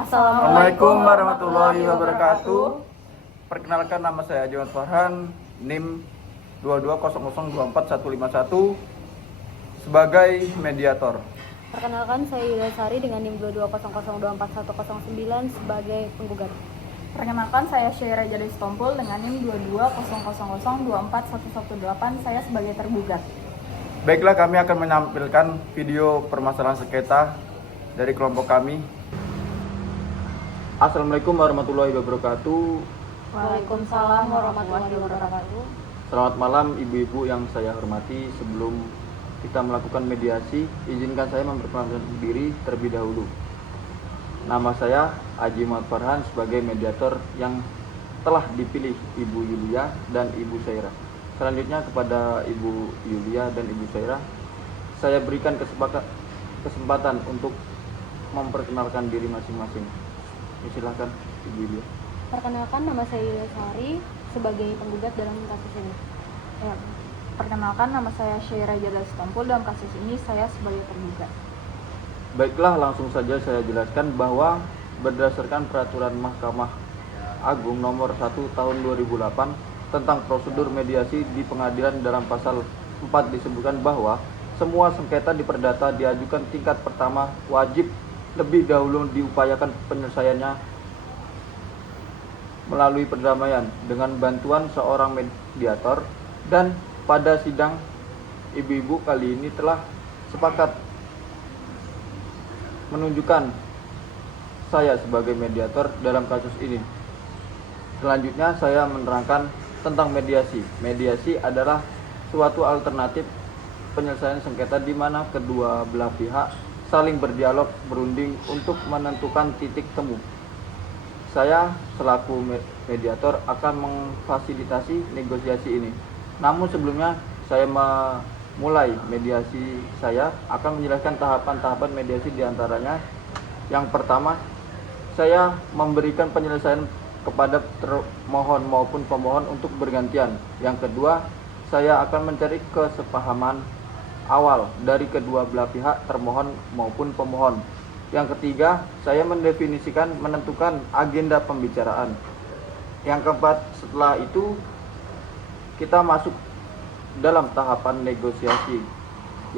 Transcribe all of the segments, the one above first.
Assalamualaikum warahmatullahi wabarakatuh. Perkenalkan, nama saya John Farhan, NIM 2200245151 sebagai mediator. Perkenalkan, saya Yulia Sari dengan NIM 2200245109 sebagai penggugat. Perkenalkan, saya Syaira Jadis Tompul dengan NIM 2200024118, saya sebagai tergugat. Baiklah, kami akan menampilkan video permasalahan sengketa dari kelompok kami. Assalamualaikum warahmatullahi wabarakatuh. Waalaikumsalam warahmatullahi wabarakatuh. Selamat malam ibu-ibu yang saya hormati. Sebelum kita melakukan mediasi, izinkan saya memperkenalkan diri terlebih dahulu. Nama saya Haji Muhammad Farhan sebagai mediator yang telah dipilih Ibu Yulia dan Ibu Syaira. Selanjutnya kepada Ibu Yulia dan Ibu Syaira, saya berikan kesempatan untuk memperkenalkan diri masing-masing. Silakan Ibu Yulia. Perkenalkan, nama saya Yulia Sari sebagai penggugat dalam kasus ini. Perkenalkan, nama saya Syaira Jadis Tompul, dalam kasus ini saya sebagai tergugat. Baiklah, langsung saja saya jelaskan bahwa berdasarkan peraturan Mahkamah Agung nomor 1 tahun 2008 tentang prosedur mediasi di pengadilan, dalam pasal 4 disebutkan bahwa semua sengketa di perdata diajukan tingkat pertama wajib lebih dahulu diupayakan penyelesaiannya melalui perdamaian dengan bantuan seorang mediator, dan pada sidang ibu-ibu kali ini telah sepakat menunjukkan saya sebagai mediator dalam kasus ini. Selanjutnya saya menerangkan tentang mediasi. Mediasi adalah suatu alternatif penyelesaian sengketa di mana kedua belah pihak saling berdialog, berunding untuk menentukan titik temu. Saya selaku mediator akan memfasilitasi negosiasi ini. Namun sebelumnya saya memulai mediasi, saya akan menjelaskan tahapan-tahapan mediasi diantaranya. Yang pertama, saya memberikan penyelesaian kepada termohon maupun pemohon untuk bergantian. Yang kedua, saya akan mencari kesepahaman awal dari kedua belah pihak, termohon maupun pemohon. Yang ketiga, saya mendefinisikan, menentukan agenda pembicaraan. Yang keempat, setelah itu kita masuk dalam tahapan negosiasi.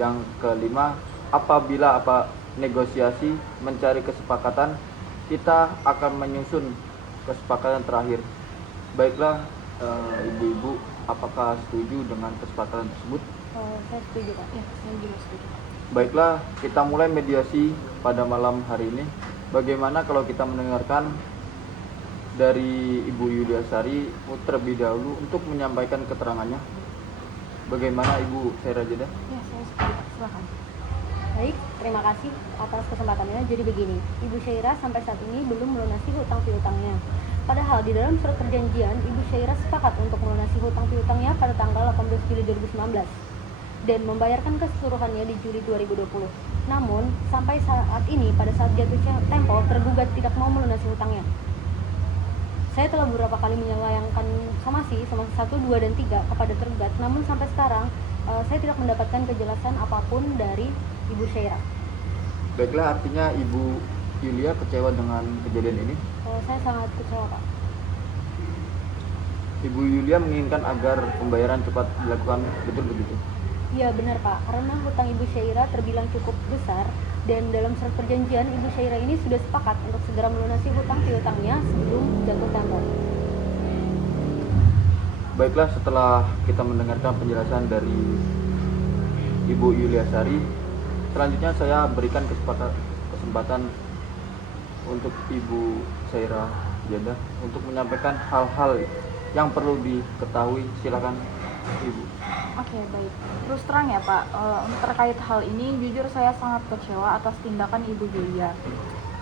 Yang kelima, apabila negosiasi mencari kesepakatan, kita akan menyusun kesepakatan terakhir. Baiklah, ibu-ibu, apakah setuju dengan kesepakatan tersebut? Saya setuju, Pak. Ya, saya juga setuju. Baiklah, kita mulai mediasi pada malam hari ini. Bagaimana kalau kita mendengarkan dari Ibu Yulia Sari terlebih dahulu untuk menyampaikan keterangannya? Bagaimana Ibu Syaira Jeda? Ya, saya setuju, Pak. Silakan. Baik, terima kasih atas kesempatannya. Jadi begini, Ibu Syaira sampai saat ini belum melunasi hutang piutangnya. Padahal di dalam surat perjanjian, Ibu Syaira sepakat untuk melunasi hutang piutangnya pada tanggal 18 Juli 2019 dan membayarkan keseluruhannya di Juli 2020. Namun, sampai saat ini, pada saat jatuh tempo, tergugat tidak mau melunasi hutangnya. Saya telah beberapa kali menyayangkan somasi 1, 2, dan 3 kepada tergugat, namun sampai sekarang saya tidak mendapatkan kejelasan apapun dari Ibu Syaira. Baiklah, artinya Ibu Yulia kecewa dengan kejadian ini? Saya sangat kecewa, Pak. Ibu Yulia menginginkan agar pembayaran cepat dilakukan, betul begitu? Iya benar, Pak, karena hutang Ibu Syaira terbilang cukup besar dan dalam surat perjanjian Ibu Syaira ini sudah sepakat untuk segera melunasi hutang piutangnya sebelum jatuh tempo. Baiklah, setelah kita mendengarkan penjelasan dari Ibu Yulia Sari, selanjutnya saya berikan kesempatan untuk Ibu Syaira Jeda untuk menyampaikan hal-hal yang perlu diketahui. Silakan Ibu. Oke, baik. Terus terang ya Pak, terkait hal ini jujur saya sangat kecewa atas tindakan Ibu Yulia.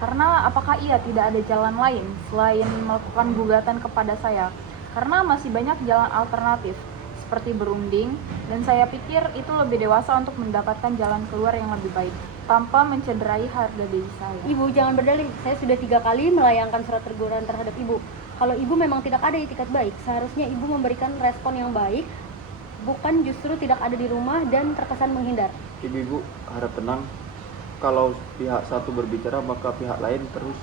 Karena apakah ia tidak ada jalan lain selain melakukan gugatan kepada saya? Karena masih banyak jalan alternatif seperti berunding, dan saya pikir itu lebih dewasa untuk mendapatkan jalan keluar yang lebih baik tanpa mencederai harga diri saya. Ibu jangan berdalih, saya sudah 3 kali melayangkan surat teguran terhadap Ibu. Kalau Ibu memang tidak ada itikat baik, seharusnya Ibu memberikan respon yang baik, bukan justru tidak ada di rumah dan terkesan menghindar. Ibu harap tenang. Kalau pihak satu berbicara, maka pihak lain terus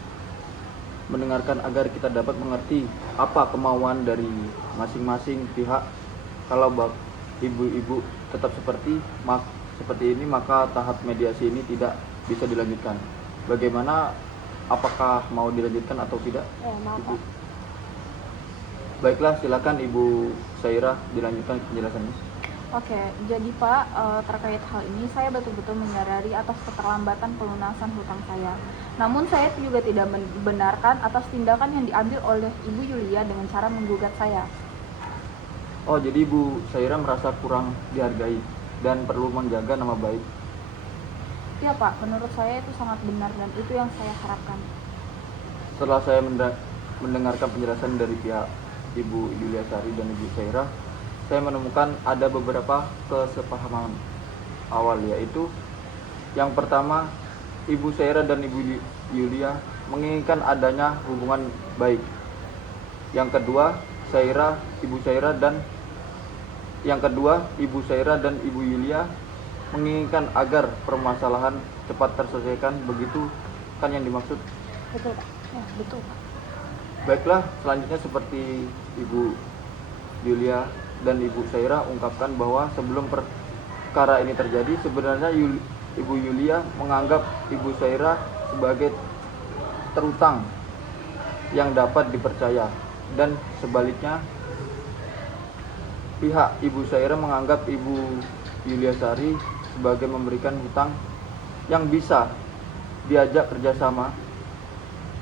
mendengarkan agar kita dapat mengerti apa kemauan dari masing-masing pihak. Kalau ibu-ibu tetap seperti ini, maka tahap mediasi ini tidak bisa dilanjutkan. Bagaimana, apakah mau dilanjutkan atau tidak? Maaf Ibu? Pak. Baiklah, silakan Ibu Syairah dilanjutkan penjelasannya. Oke, jadi Pak, terkait hal ini saya betul-betul menyadari atas keterlambatan pelunasan hutang saya. Namun saya juga tidak membenarkan atas tindakan yang diambil oleh Ibu Yulia dengan cara menggugat saya. Oh, jadi Ibu Syairah merasa kurang dihargai dan perlu menjaga nama baik. Ya Pak, menurut saya itu sangat benar dan itu yang saya harapkan. Setelah saya mendengarkan penjelasan dari pihak Ibu Yulia Sari dan Ibu Syairah, saya menemukan ada beberapa kesepahaman awal, yaitu yang pertama, Ibu Syairah dan Ibu Yulia menginginkan adanya hubungan baik. Yang kedua, Ibu Syairah dan Ibu Yulia menginginkan agar permasalahan cepat terselesaikan. Begitu kan yang dimaksud? Betul Pak. Ya, betul Pak. Baiklah, selanjutnya seperti Ibu Yulia dan Ibu Syairah ungkapkan bahwa sebelum perkara ini terjadi, sebenarnya Ibu Yulia menganggap Ibu Syairah sebagai terutang yang dapat dipercaya, dan sebaliknya pihak Ibu Syairah menganggap Ibu Yulia Sari sebagai memberikan hutang yang bisa diajak kerjasama.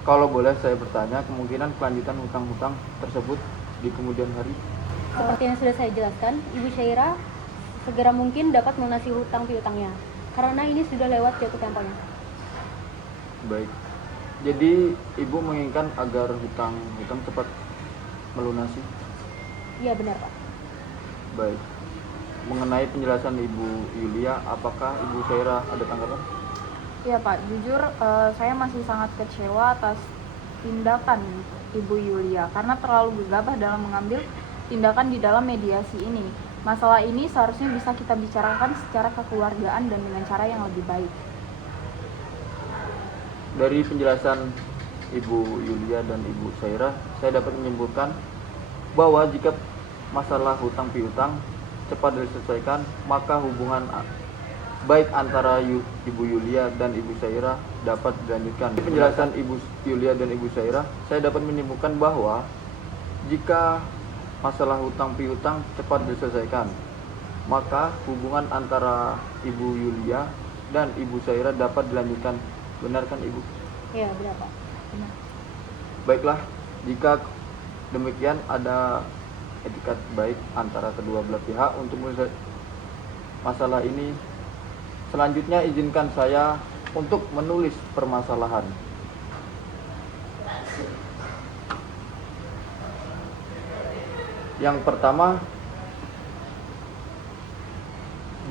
Kalau boleh saya bertanya, kemungkinan kelanjutan hutang-hutang tersebut di kemudian hari? Seperti yang sudah saya jelaskan, Ibu Syairah segera mungkin dapat melunasi hutang piutangnya, karena ini sudah lewat jatuh temponya. Baik. Jadi Ibu menginginkan agar hutang cepat melunasi? Iya benar Pak. Baik. Mengenai penjelasan Ibu Yulia, apakah Ibu Syairah ada tanggapan? Ya Pak, jujur saya masih sangat kecewa atas tindakan Ibu Yulia karena terlalu gegabah dalam mengambil tindakan di dalam mediasi ini. Masalah ini seharusnya bisa kita bicarakan secara kekeluargaan dan dengan cara yang lebih baik. Dari penjelasan Ibu Yulia dan Ibu Syairah, saya dapat menyimpulkan bahwa jika masalah hutang piutang cepat diselesaikan, maka hubungan baik antara Ibu Yulia dan Ibu Syairah dapat dilanjutkan. Dari penjelasan Ibu Yulia dan Ibu Syairah, saya dapat menyimpulkan bahwa jika masalah hutang piutang cepat diselesaikan, maka hubungan antara Ibu Yulia dan Ibu Syairah dapat dilanjutkan. Benar kan Ibu? Iya benar Pak. Benar. Baiklah, jika demikian ada etikat baik antara kedua belah pihak untuk menyelesaikan masalah ini. Selanjutnya izinkan saya untuk menulis permasalahan. Yang pertama,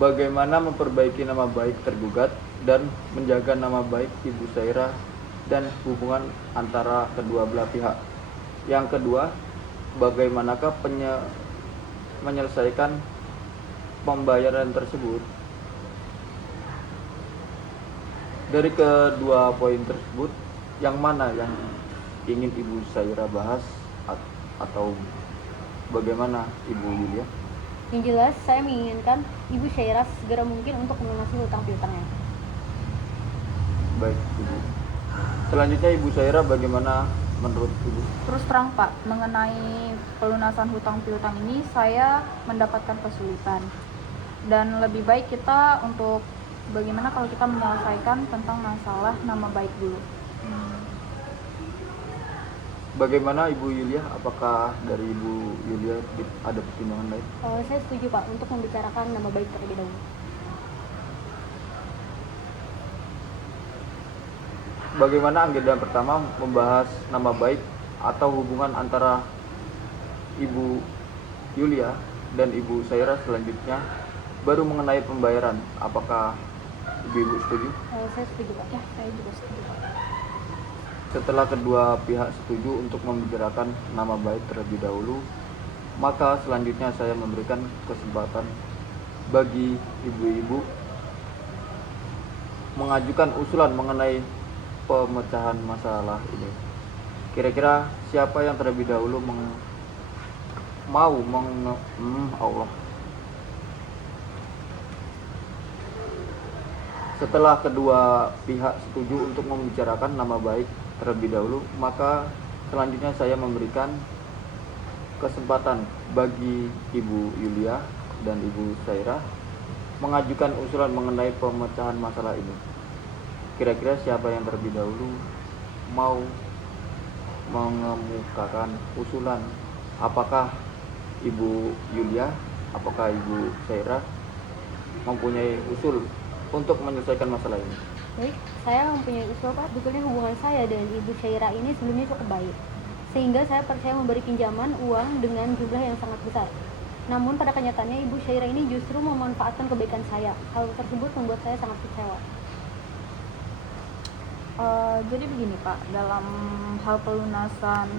bagaimana memperbaiki nama baik tergugat dan menjaga nama baik Ibu Syairah dan hubungan antara kedua belah pihak. Yang kedua, bagaimanakah menyelesaikan pembayaran tersebut. Dari kedua poin tersebut, yang mana yang ingin Ibu Syairah bahas atau bagaimana Ibu Yulia? Yang jelas, saya menginginkan Ibu Syairah segera mungkin untuk melunasi hutang piutangnya. Baik, Ibu. Selanjutnya Ibu Syairah, bagaimana menurut Ibu? Terus terang Pak, mengenai pelunasan hutang piutang ini saya mendapatkan kesulitan. Dan lebih baik kita untuk bagaimana kalau kita menyelesaikan tentang masalah nama baik dulu. Bagaimana Ibu Yulia? Apakah dari Ibu Yulia ada pertimbangan lain? Saya setuju Pak untuk membicarakan nama baik terlebih dahulu. Bagaimana agenda pertama membahas nama baik atau hubungan antara Ibu Yulia dan Ibu Syairah, selanjutnya baru mengenai pembayaran. Apakah Ibu setuju? Saya setuju Pak. Ya, saya juga setuju Pak. Setelah kedua pihak setuju untuk membicarakan nama baik terlebih dahulu, maka selanjutnya saya memberikan kesempatan bagi ibu-ibu mengajukan usulan mengenai pemecahan masalah ini. Kira-kira siapa yang terlebih dahulu Allah. Setelah kedua pihak setuju untuk membicarakan nama baik terlebih dahulu, maka selanjutnya saya memberikan kesempatan bagi Ibu Yulia dan Ibu Saira mengajukan usulan mengenai pemecahan masalah ini. Kira-kira siapa yang terlebih dahulu mau mengemukakan usulan? Apakah Ibu Yulia, apakah Ibu Saira mempunyai usul untuk menyelesaikan masalah ini? Baik, saya mempunyai usul Pak. Sebetulnya hubungan saya dengan Ibu Syairah ini sebelumnya cukup baik, sehingga saya percaya memberi pinjaman uang dengan jumlah yang sangat besar. Namun pada kenyataannya Ibu Syairah ini justru memanfaatkan kebaikan saya. Hal tersebut membuat saya sangat kecewa. Jadi begini Pak, dalam hal pelunasan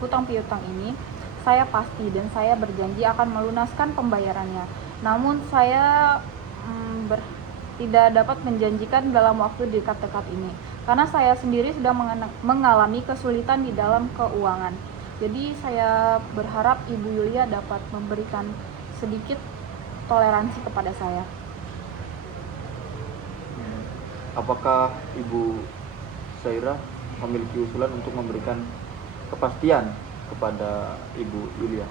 hutang piutang ini, saya pasti dan saya berjanji akan melunaskan pembayarannya. Namun saya tidak dapat menjanjikan dalam waktu dekat-dekat ini, karena saya sendiri sudah mengalami kesulitan di dalam keuangan. Jadi saya berharap Ibu Yulia dapat memberikan sedikit toleransi kepada saya. Apakah Ibu Saira memiliki usulan untuk memberikan kepastian kepada Ibu Yulia?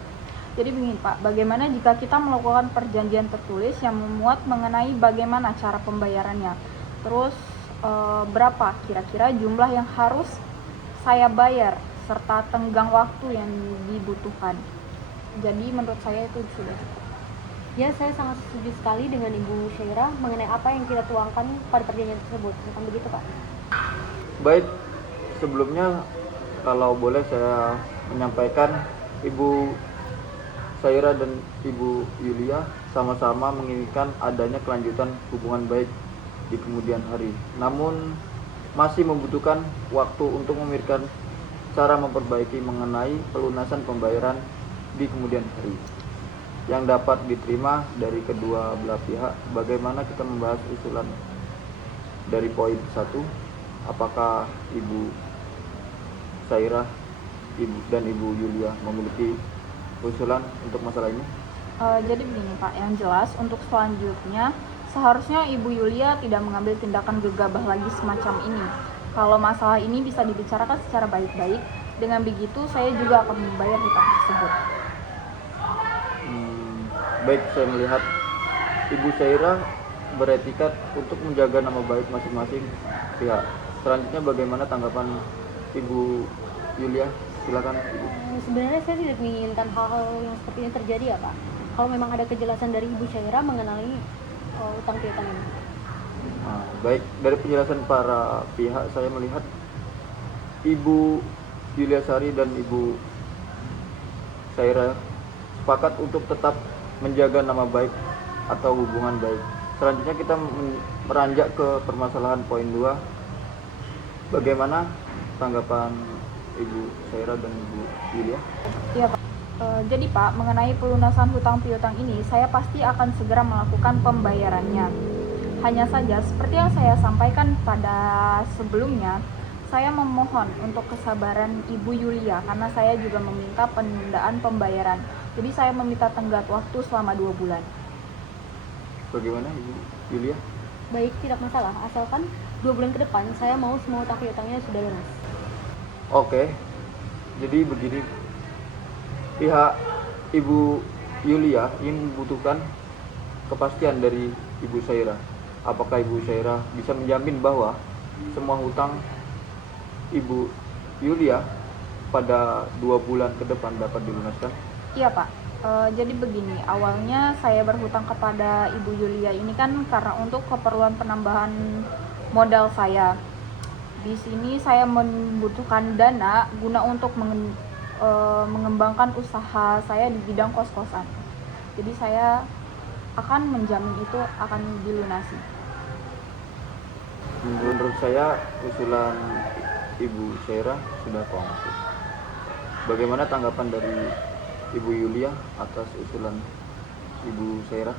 Jadi begini Pak, bagaimana jika kita melakukan perjanjian tertulis yang memuat mengenai bagaimana cara pembayarannya? Terus berapa kira-kira jumlah yang harus saya bayar serta tenggang waktu yang dibutuhkan? Jadi menurut saya itu sudah cukup. Ya, saya sangat setuju sekali dengan Ibu Syairah mengenai apa yang kita tuangkan pada perjanjian tersebut. Bukan begitu Pak? Baik, sebelumnya kalau boleh saya menyampaikan, Ibu Saira dan Ibu Yulia sama-sama menginginkan adanya kelanjutan hubungan baik di kemudian hari. Namun masih membutuhkan waktu untuk memikirkan cara memperbaiki mengenai pelunasan pembayaran di kemudian hari yang dapat diterima dari kedua belah pihak. Bagaimana kita membahas usulan dari poin 1? Apakah Ibu Saira dan Ibu Yulia memiliki usulan untuk masalah ini? Jadi begini Pak, yang jelas untuk selanjutnya seharusnya Ibu Yulia tidak mengambil tindakan gegabah lagi semacam ini. Kalau masalah ini bisa dibicarakan secara baik-baik, dengan begitu saya juga akan membayar hutang tersebut. Baik, saya melihat Ibu Saira beretikat untuk menjaga nama baik masing-masing pihak. Selanjutnya bagaimana tanggapan Ibu Yulia? Silakan Ibu. Sebenarnya saya tidak menginginkan hal-hal yang seperti ini terjadi ya Pak. Kalau memang ada kejelasan dari Ibu Syairah mengenai utang piutang ini. Baik, dari penjelasan para pihak saya melihat Ibu Yulia Sari dan Ibu Saira sepakat untuk tetap menjaga nama baik atau hubungan baik. Selanjutnya kita meranjak ke permasalahan poin 2. Bagaimana tanggapan Ibu Saira dan Ibu Yulia? Iya Pak. Jadi Pak, mengenai pelunasan hutang piutang ini, saya pasti akan segera melakukan pembayarannya. Hanya saja, seperti yang saya sampaikan pada sebelumnya, saya memohon untuk kesabaran Ibu Yulia karena saya juga meminta penundaan pembayaran. Jadi saya meminta tenggat waktu selama 2 bulan. Bagaimana Ibu Yulia? Baik, tidak masalah. Asalkan 2 bulan ke depan saya mau semua utang piutangnya sudah lunas. Oke, jadi begini, pihak Ibu Yulia ingin membutuhkan kepastian dari Ibu Saira. Apakah Ibu Saira bisa menjamin bahwa semua hutang Ibu Yulia pada 2 bulan ke depan dapat dilunaskan? Iya Pak, jadi begini, awalnya saya berhutang kepada Ibu Yulia ini kan karena untuk keperluan penambahan modal saya. Di sini saya membutuhkan dana guna untuk mengembangkan usaha saya di bidang kos-kosan. Jadi saya akan menjamin itu akan dilunasi. Menurut saya usulan Ibu Saira sudah konkret. Bagaimana tanggapan dari Ibu Yulia atas usulan Ibu Saira?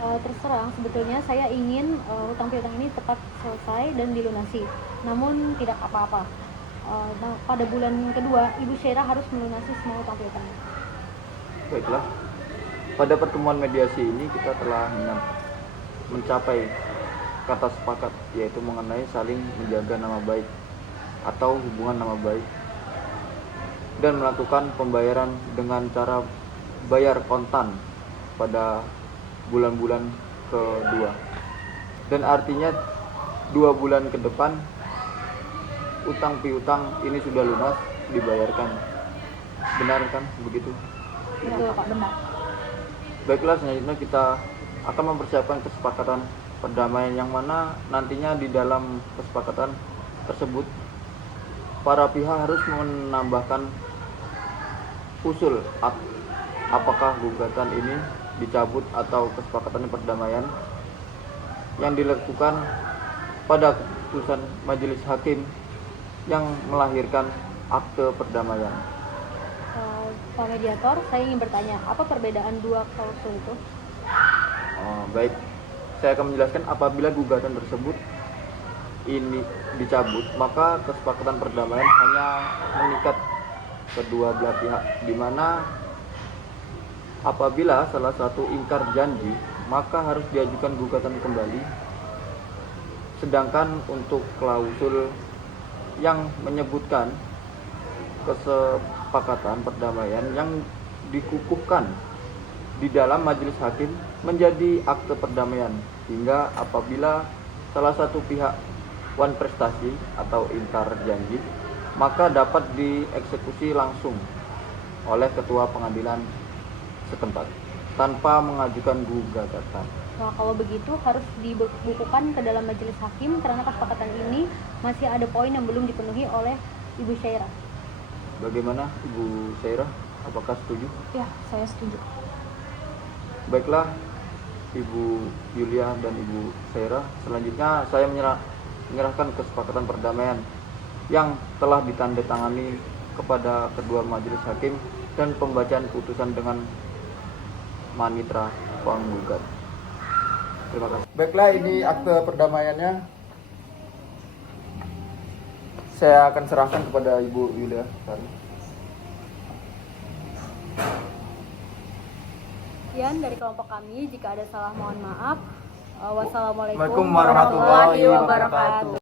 Terus terang, sebetulnya saya ingin utang piutang ini cepat selesai dan dilunasi. Namun tidak apa-apa. Nah, pada bulan kedua, Ibu Syairah harus melunasi semua utang piutangnya. Baiklah, pada pertemuan mediasi ini kita telah mencapai kata sepakat, yaitu mengenai saling menjaga nama baik atau hubungan nama baik, dan melakukan pembayaran dengan cara bayar kontan pada bulan-bulan kedua. Dan artinya 2 bulan ke depan utang piutang ini sudah lunas dibayarkan. Benar kan begitu? Betul Pak, benar. Baiklah, selanjutnya kita akan mempersiapkan kesepakatan perdamaian yang mana nantinya di dalam kesepakatan tersebut para pihak harus menambahkan usul apakah gugatan ini dicabut atau kesepakatan perdamaian yang dilakukan pada keputusan majelis hakim yang melahirkan akte perdamaian. Pak Mediator, saya ingin bertanya, apa perbedaan dua klausul itu? Baik, saya akan menjelaskan. Apabila gugatan tersebut ini dicabut, maka kesepakatan perdamaian hanya mengikat kedua belah pihak, di mana apabila salah satu ingkar janji, maka harus diajukan gugatan kembali. Sedangkan untuk klausul yang menyebutkan kesepakatan perdamaian yang dikukuhkan di dalam majelis hakim menjadi akte perdamaian, hingga apabila salah satu pihak wan prestasi atau ingkar janji, maka dapat dieksekusi langsung oleh ketua pengadilan setempat tanpa mengajukan gugatan. Nah, kalau begitu harus dibukukan ke dalam majelis hakim karena kesepakatan ini masih ada poin yang belum dipenuhi oleh Ibu Syairah. Bagaimana Ibu Syairah? Apakah setuju? Ya, saya setuju. Baiklah Ibu Yulia dan Ibu Syairah, selanjutnya saya menyerahkan kesepakatan perdamaian yang telah ditandatangani kepada kedua majelis hakim dan pembacaan putusan dengan manitra penggugat. Terima kasih. Baiklah, ini akte perdamaiannya. Saya akan serahkan kepada Ibu Yulia. Sekian dari kelompok kami, jika ada salah mohon maaf. Wassalamualaikum Waalaikumsalam warahmatullahi wabarakatuh.